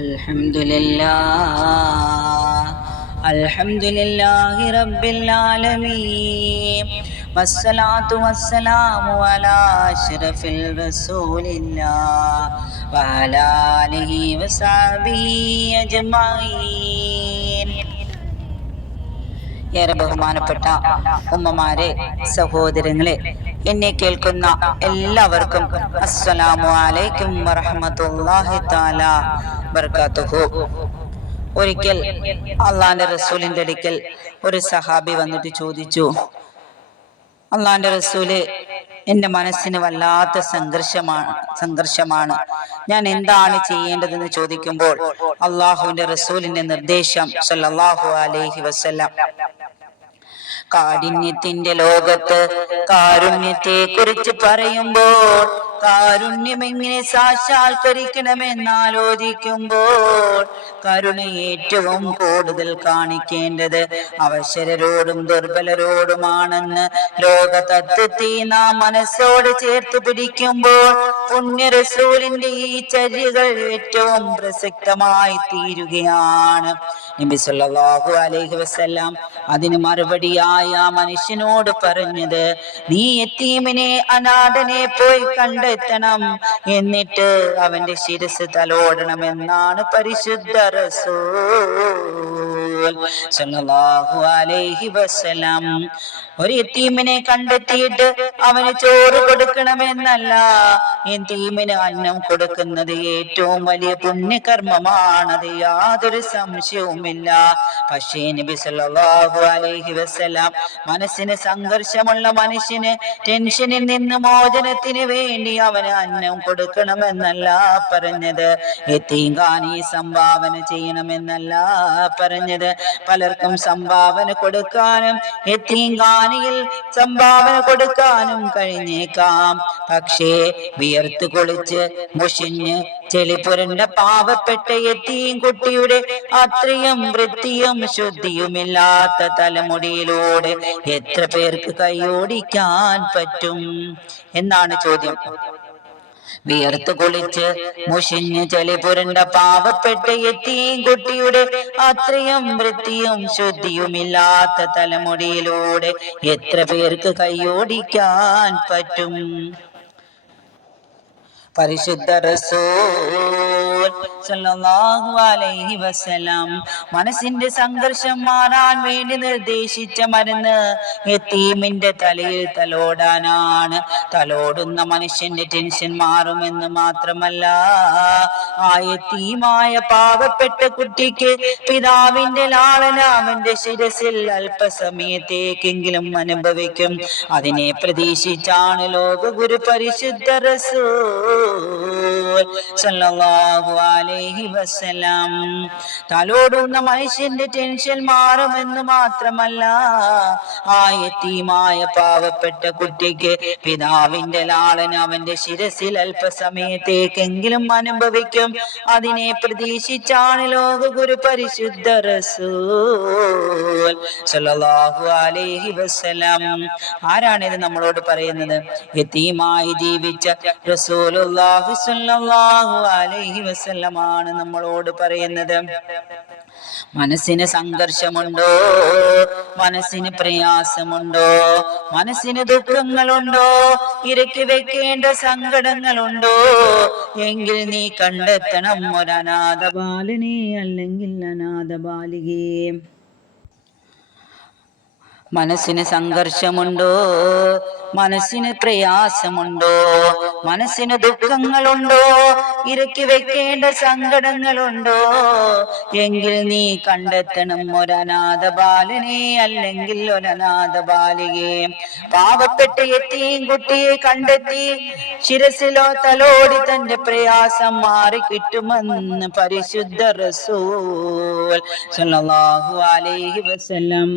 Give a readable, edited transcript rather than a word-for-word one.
അൽഹംദുലില്ലാഹി റബ്ബിൽ ആലമീൻ വസ്സലാത്തു വസ്സലാമു അലാ അഷ്റഫിൽ റസൂലില്ലാഹ് വഅലാ ആലിഹി വസഹ്ബിഹി അജ്മഈൻ. ഏറെ ബഹുമാനപ്പെട്ട ഉമ്മമാരെ, സഹോദരങ്ങളെ, എന്നെ കേൾക്കുന്ന എല്ലാവർക്കും അസ്സലാമു അലൈക്കും വറഹ്മത്തുള്ളാഹി തആല ബറകാതുഹു. ഒരിക്കൽ അള്ളാന്റെ റസൂലിന്റെ അടുക്കൽ ഒരു സഹാബി വന്നിട്ട് ചോദിച്ചു, അള്ളാന്റെ റസൂല്, എന്റെ മനസ്സിന് വല്ലാത്ത സംഘർഷമാണ്, ഞാൻ എന്താണ് ചെയ്യേണ്ടതെന്ന് ചോദിക്കുമ്പോൾ അള്ളാഹുവിന്റെ റസൂലിന്റെ നിർദ്ദേശം സല്ലല്ലാഹു അലൈഹി വസല്ലം, കാഠിന്യത്തിന്റെ ലോകത്ത് കാരുണ്യത്തെ കുറിച്ച് പറയുമ്പോൾ കാരുണ്യം എങ്ങനെ സാക്ഷാത്കരിക്കണമെന്നാലോചിക്കുമ്പോൾ കരുണ ഏറ്റവും കൂടുതൽ കാണിക്കേണ്ടത് അവശരോടും ദുർബലരോടുമാണെന്ന് ലോക തത്വത്തെ നാം മനസ്സോട് ചേർത്ത് പിടിക്കുമ്പോൾ പുണ്യ റസൂലിന്റെ ഈ ചര്യകൾ ഏറ്റവും പ്രസക്തമായി തീരുകയാണ്. നബി സല്ലല്ലാഹു അലൈഹി വസല്ലം അതിന് മറുപടിയായി ആ മനുഷ്യനോട് പറഞ്ഞത്, നീ യതീമിനെ, അനാഥനെ പോയി കണ്ടെത്തണം, എന്നിട്ട് അവന്റെ ശിരസ് തലോടണമെന്നാണ് പരിശുദ്ധ റസൂൽ സല്ലല്ലാഹു അലൈഹി വസല്ലം. ഒരു യതീമിനെ കണ്ടെത്തിയിട്ട് അവന് ചോറ് കൊടുക്കണമെന്നല്ല, യതീമിന് അന്നം കൊടുക്കുന്നത് ഏറ്റവും വലിയ പുണ്യകർമ്മമാണത്, യാതൊരു സംശയവുമില്ല. പക്ഷേ നബി സല്ലല്ലാഹു അലൈഹി വസല്ലം മനസ്സിന് സംഘർഷമുള്ള മനുഷ്യന് ടെൻഷനിൽ നിന്ന് മോചനത്തിന് വേണ്ടി അവന് അന്നം കൊടുക്കണമെന്നല്ല പറഞ്ഞത്, യതീംഖാനയെ സംഭാവന ചെയ്യണമെന്നല്ല പറഞ്ഞത്. പലർക്കും സംഭാവന കൊടുക്കാനും യതീംഖാനയിൽ സംഭാവന കൊടുക്കാനും കഴിഞ്ഞേക്കാം, പക്ഷേ വിയർത്ത് കുളിച്ച് മുഷിഞ്ഞ് ചെളിപുരണ്ട പാവപ്പെട്ട യതീം കുട്ടിയുടെ അത്രയും വൃത്തിയും ശുദ്ധിയുമില്ലാത്ത തലമുടിയിലൂടെ എത്ര പേർക്ക് കൈയോടിക്കാൻ പറ്റും എന്നാണ് ചോദ്യം. വിയർത്ത് കുളിച്ച് മുഷിഞ്ഞ് ചെളിപുരണ്ട പാവപ്പെട്ട യതീം കുട്ടിയുടെ അത്രയും വൃത്തിയും ശുദ്ധിയുമില്ലാത്ത തലമുടിയിലൂടെ എത്ര പേർക്ക് കൈയോടിക്കാൻ പറ്റും? പരിശുദ്ധ റസൂൽ സല്ലല്ലാഹു അലൈഹി വസല്ലം മനസ്സിന്റെ സംഘർഷം മാറാൻ വേണ്ടി നിർദ്ദേശിച്ച മരുന്ന് യതീമിന്റെ തലയിൽ തലോടാനാണ്. തലോടുന്ന മനുഷ്യന്റെ ടെൻഷൻ മാറുമെന്ന് മാത്രമല്ല, ആ യതീമായ പാവപ്പെട്ട കുട്ടിക്ക് പിതാവിന്റെ ലാളന അവന്റെ ശിരസിൽ അല്പസമയത്തേക്കെങ്കിലും അനുഭവിക്കും. അതിനെ പ്രതീക്ഷിച്ചാണ് ലോകഗുരു പരിശുദ്ധ റസൂൽ സല്ലല്ലാഹു അലൈഹി വസല്ലം തലോടുന്ന മനുഷ്യന്റെ ടെൻഷൻ മാറുമെന്ന് മാത്രമല്ല, ആ യതീമായ പാവപ്പെട്ട കുട്ടിക്ക് പിതാവിന്റെ ലാളന അവന്റെ ശിരസിൽ അല്പസമയത്തേക്കെങ്കിലും അനുഭവിക്കും. അതിനെ പ്രതീക്ഷിച്ചാണ് ലോകഗുരു പരിശുദ്ധ റസൂൽ സല്ലല്ലാഹു അലൈഹി വസല്ലം. ആരാണിത് നമ്മളോട് പറയുന്നത്? യതീമായി ജീവിച്ച റസൂലുള്ളാഹി സ്വല്ലല്ലാഹു അലൈഹി വസല്ലമാണ് നമ്മളോട് പറയുന്നത്. മനസ്സിന് സംഘർഷമുണ്ടോ? മനസ്സിന് പ്രയാസമുണ്ടോ? മനസ്സിന് ദുഃഖങ്ങളുണ്ടോ? ഇറക്കി വെക്കേണ്ട സങ്കടങ്ങളുണ്ടോ? എങ്കിൽ നീ കണ്ടെത്തണം ഒരു അനാഥ ബാലനെ അല്ലെങ്കിൽ അനാഥ ബാലികയെ. മനസ്സിന് സംഘർഷമുണ്ടോ? മനസ്സിന് പ്രയാസമുണ്ടോ? മനസ്സിന് ദുഃഖങ്ങളുണ്ടോ? ഇറക്കി വെക്കേണ്ട സങ്കടങ്ങളുണ്ടോ? എങ്കിൽ നീ കണ്ടെത്തണം ഒരു അനാഥ ബാലനെ അല്ലെങ്കിൽ ഒരു അനാഥ ബാലികയെ. പാവപ്പെട്ട യതീം കുട്ടിയെ കണ്ടെത്തി ശിരസിലോ തലോടി തന്റെ പ്രയാസം മാറി കിട്ടുമെന്ന് പരിശുദ്ധ റസൂൽ സല്ലല്ലാഹു അലൈഹി വസല്ലം